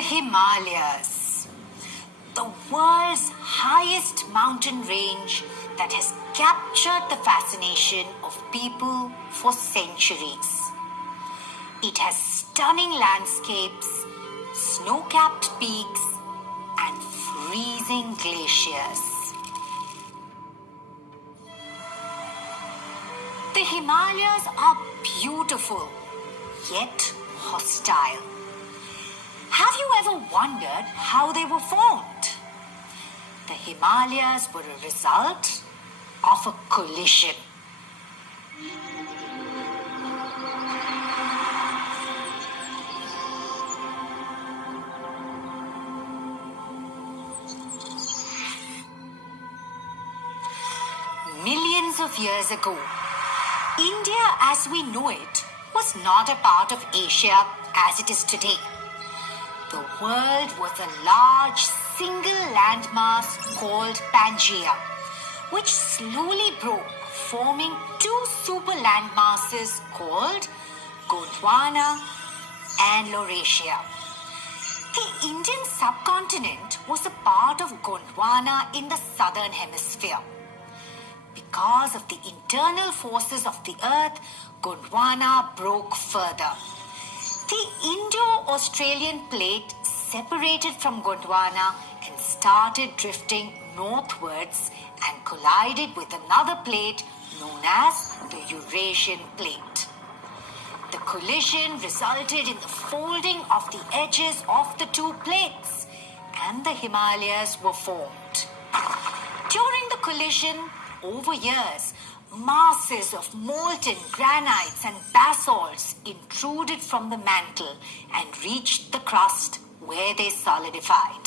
The Himalayas, the world's highest mountain range that has captured the fascination of people for centuries. It has stunning landscapes, snow-capped peaks, and freezing glaciers. The Himalayas are beautiful, yet hostile. Have you ever wondered how they were formed? The Himalayas were a result of a collision. Millions of years ago, India as we know it was not a part of Asia as it is today. The world was a large single landmass called Pangaea, which slowly broke, forming two super landmasses called Gondwana and Laurasia. The Indian subcontinent was a part of Gondwana in the southern hemisphere. Because of the internal forces of the earth, Gondwana broke further. The Indo-Australian plate separated from Gondwana and started drifting northwards and collided with another plate known as the Eurasian plate. The collision resulted in the folding of the edges of the two plates, and the Himalayas were formed. During the collision, over years, masses of molten granites and basalts intruded from the mantle and reached the crust where they solidified.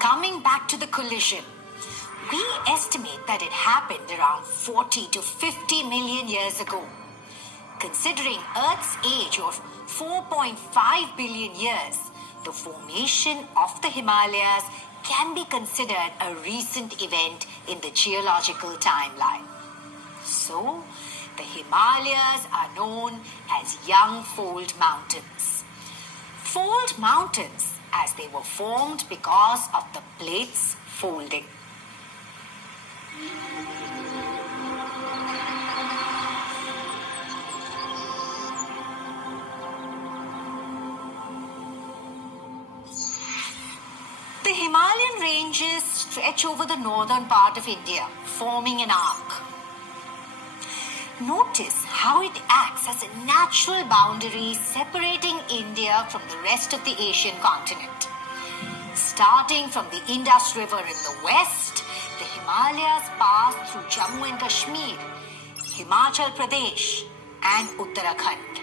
Coming back to the collision, we estimate that it happened around 40 to 50 million years ago. Considering Earth's age of 4.5 billion years, the formation of the Himalayas can be considered a recent event in the geological timeline. So, the Himalayas are known as young fold mountains. Fold mountains as they were formed because of the plates folding. The Himalayan ranges stretch over the northern part of India, forming an arc. Notice how it acts as a natural boundary separating India from the rest of the Asian continent. Starting from the Indus River in the west, the Himalayas pass through Jammu and Kashmir, Himachal Pradesh, and Uttarakhand.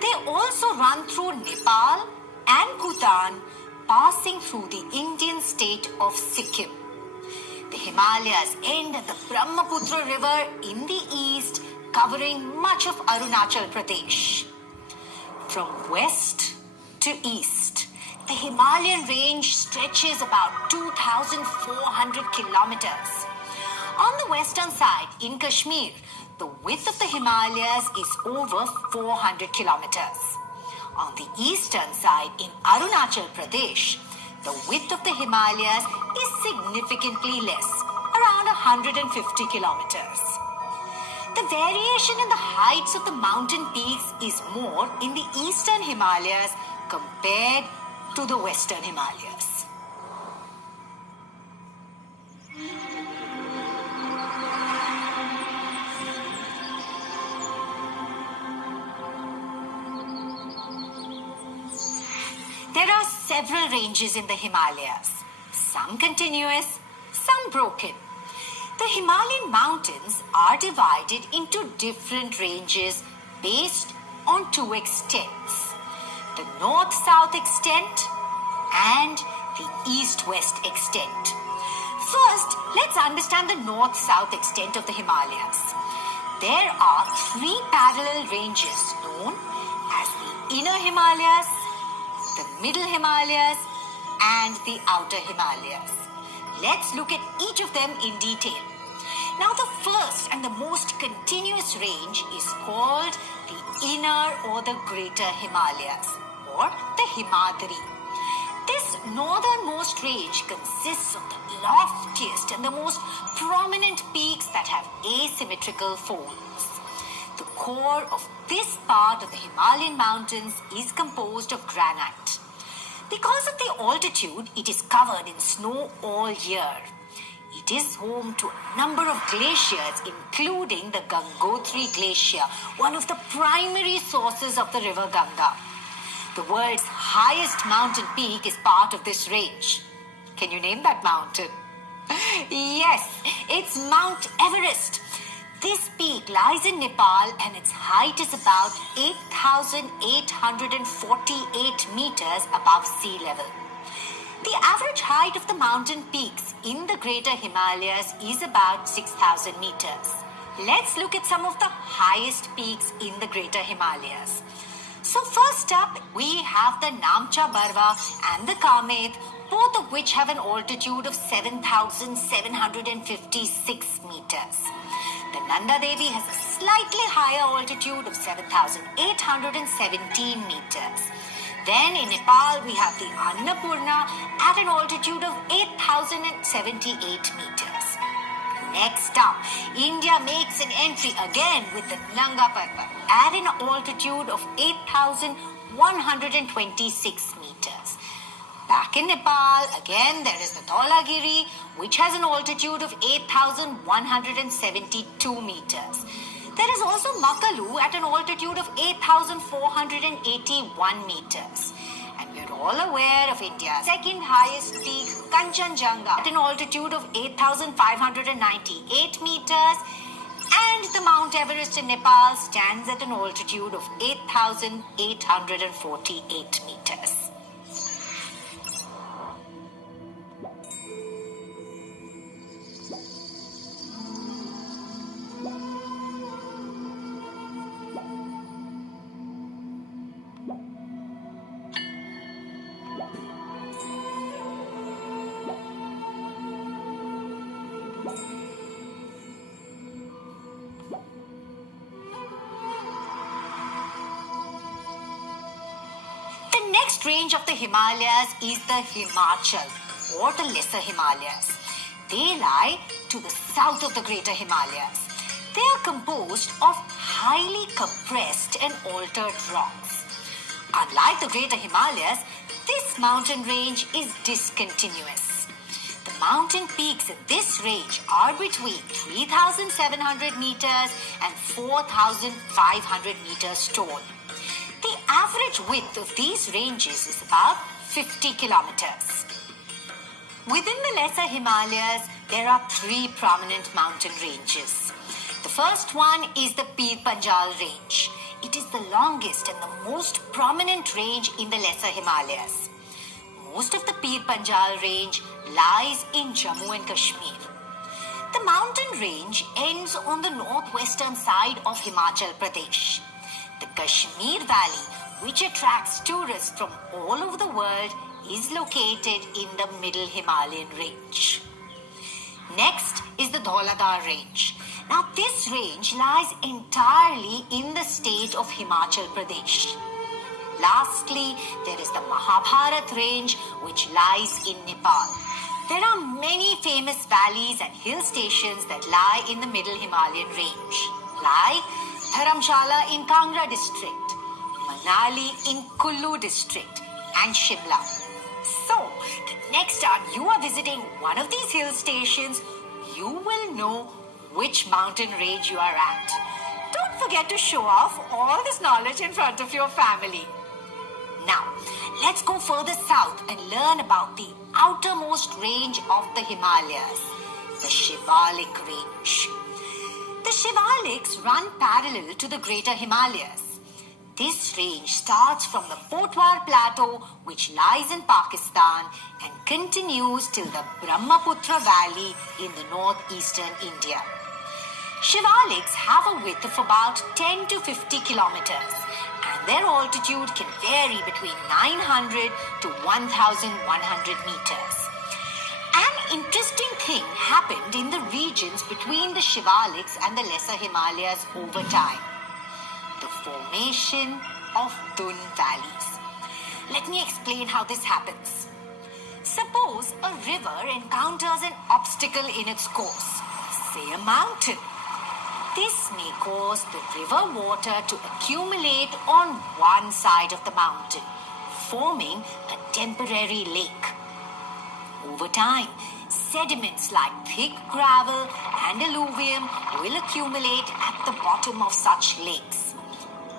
They also run through Nepal and Bhutan, passing through the Indian state of Sikkim. The Himalayas end at the Brahmaputra River in the east, covering much of Arunachal Pradesh. From west to east, the Himalayan range stretches about 2,400 kilometers. On the western side, in Kashmir, the width of the Himalayas is over 400 kilometers. On the eastern side, in Arunachal Pradesh, the width of the Himalayas is significantly less, around 150 kilometers. The variation in the heights of the mountain peaks is more in the eastern Himalayas compared to the western Himalayas. There are several ranges in the Himalayas, some continuous, some broken. The Himalayan mountains are divided into different ranges based on two extents, the north-south extent and the east-west extent. First, let's understand the north-south extent of the Himalayas. There are three parallel ranges known as the inner Himalayas, the middle Himalayas, and the outer Himalayas. Let's look at each of them in detail. Now, the first and the most continuous range is called the inner or the greater Himalayas. or the Himadri. This northernmost range consists of the loftiest and the most prominent peaks that have asymmetrical folds. The core of this part of the Himalayan mountains is composed of granite. Because of the altitude, it is covered in snow all year. It is home to a number of glaciers, including the Gangotri Glacier, one of the primary sources of the river Ganga. The world's highest mountain peak is part of this range. Can you name that mountain? Yes, it's Mount Everest. This peak lies in Nepal and its height is about 8,848 meters above sea level. The average height of the mountain peaks in the Greater Himalayas is about 6,000 meters. Let's look at some of the highest peaks in the Greater Himalayas. So first up, we have the Namcha Barwa and the Kamet, both of which have an altitude of 7,756 meters. The Nanda Devi has a slightly higher altitude of 7,817 meters. Then in Nepal, we have the Annapurna at an altitude of 8,078 meters. Next up, India makes an entry again with the Nanga Parbat at an altitude of 8,126 meters. Back in Nepal, again there is the Dhaulagiri, which has an altitude of 8,172 meters. There is also Makalu at an altitude of 8,481 meters. And we're all aware of India's second highest peak, Kanchenjunga, at an altitude of 8,598 meters. And the Mount Everest in Nepal stands at an altitude of 8,848 meters. The next range of the Himalayas is the Himachal or the Lesser Himalayas. They lie to the south of the Greater Himalayas. They are composed of highly compressed and altered rocks. Unlike the Greater Himalayas, this mountain range is discontinuous. The mountain peaks in this range are between 3,700 meters and 4,500 meters tall. The average width of these ranges is about 50 kilometers. Within the Lesser Himalayas, there are three prominent mountain ranges. The first one is the Pir Panjal range. It is the longest and the most prominent range in the Lesser Himalayas. Most of the Pir Panjal range lies in Jammu and Kashmir. The mountain range ends on the northwestern side of Himachal Pradesh. The Kashmir Valley, which attracts tourists from all over the world, is located in the middle Himalayan range. Next is the Dhauladar range. Now this range lies entirely in the state of Himachal Pradesh. Lastly, there is the Mahabharat range, which lies in Nepal. There are many famous valleys and hill stations that lie in the middle Himalayan range, like Dharamshala in Kangra district, Manali in Kullu district, and Shimla. So, the next time you are visiting one of these hill stations, you will know which mountain range you are at. Don't forget to show off all this knowledge in front of your family. Now, let's go further south and learn about the outermost range of the Himalayas, the Shivalik range. The Shivaliks run parallel to the Greater Himalayas. This range starts from the Potwar Plateau, which lies in Pakistan, and continues till the Brahmaputra Valley in the northeastern India. Shivaliks have a width of about 10 to 50 kilometers, and their altitude can vary between 900 to 1,100 meters. An interesting thing happened in the regions between the Shivaliks and the Lesser Himalayas over time: the formation of dun valleys. let me explain how this happens. Suppose a river encounters an obstacle in its course, say a mountain. This may cause the river water to accumulate on one side of the mountain, forming a temporary lake. Over time, sediments like thick gravel and alluvium will accumulate at the bottom of such lakes.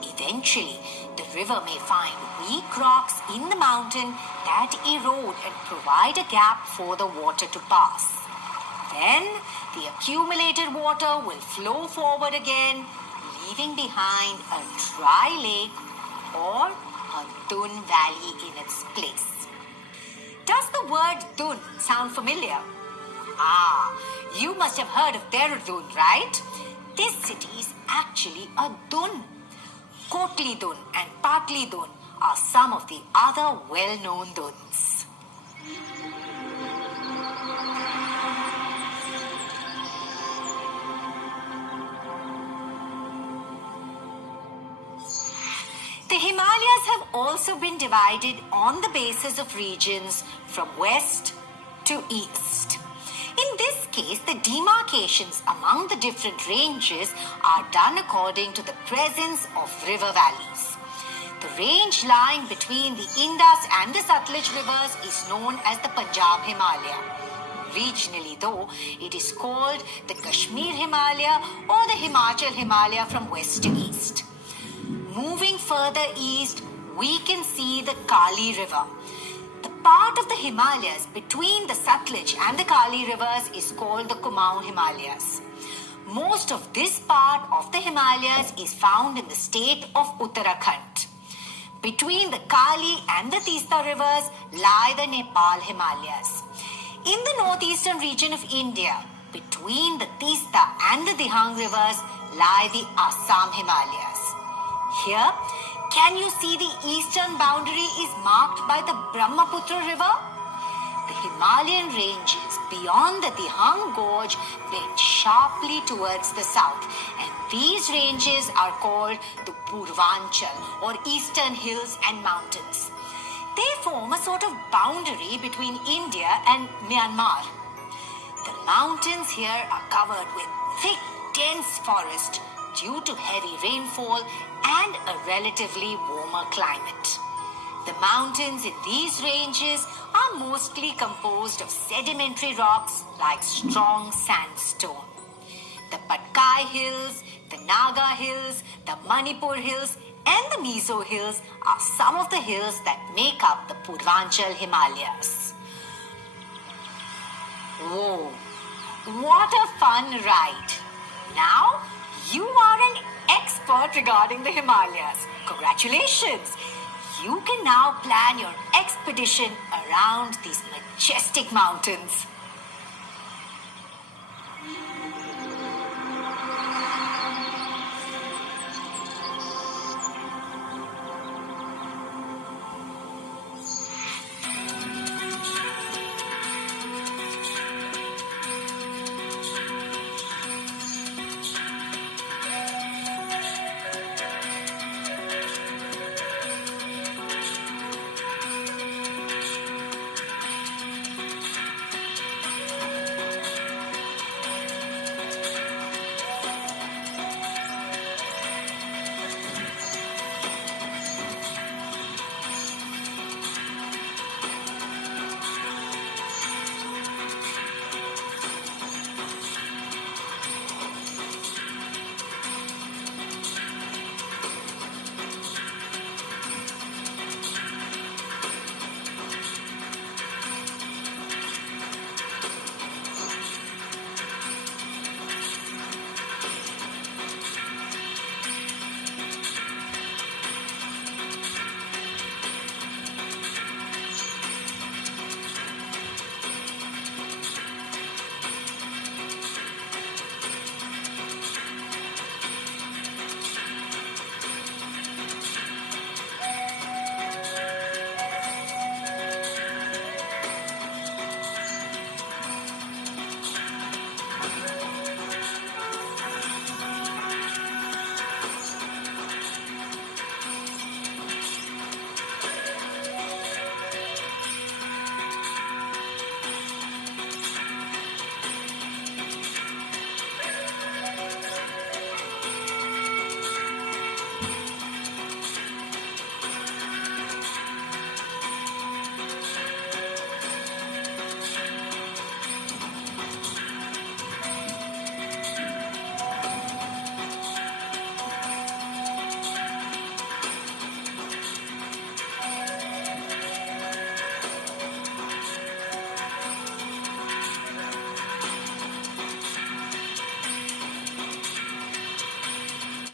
Eventually, the river may find weak rocks in the mountain that erode and provide a gap for the water to pass. Then, the accumulated water will flow forward again, leaving behind a dry lake or a dun valley in its place. Does the word dun sound familiar? You must have heard of Dehradun, right? This city is actually a dun. Kotli Dun and Patli Dun are some of the other well-known duns. The Himalayas have also been divided on the basis of regions from west to east. In this case, the demarcations among the different ranges are done according to the presence of river valleys. The range lying between the Indus and the Satluj rivers is known as the Punjab Himalaya. Regionally, though, it is called the Kashmir Himalaya or the Himachal Himalaya from west to east. Moving further east, we can see the Kali River. The part of the Himalayas between the Satluj and the Kali rivers is called the Kumaon Himalayas. Most of this part of the Himalayas is found in the state of Uttarakhand. Between the Kali and the Tista rivers lie the Nepal Himalayas. In the northeastern region of India, between the Tista and the Dihang rivers lie the Assam Himalayas. Here, can you see the eastern boundary is marked by the Brahmaputra river? The Himalayan ranges beyond the Dihang Gorge bend sharply towards the south, and these ranges are called the Purvanchal or Eastern Hills and Mountains. They form a sort of boundary between India and Myanmar. The mountains here are covered with thick, dense forest due to heavy rainfall and a relatively warmer climate. The mountains in these ranges are mostly composed of sedimentary rocks like strong sandstone. The Patkai Hills, the Naga Hills, the Manipur Hills, and the Mizo Hills are some of the hills that make up the Purvanchal Himalayas. Whoa, what a fun ride! Now, you are an expert regarding the Himalayas. Congratulations! You can now plan your expedition around these majestic mountains.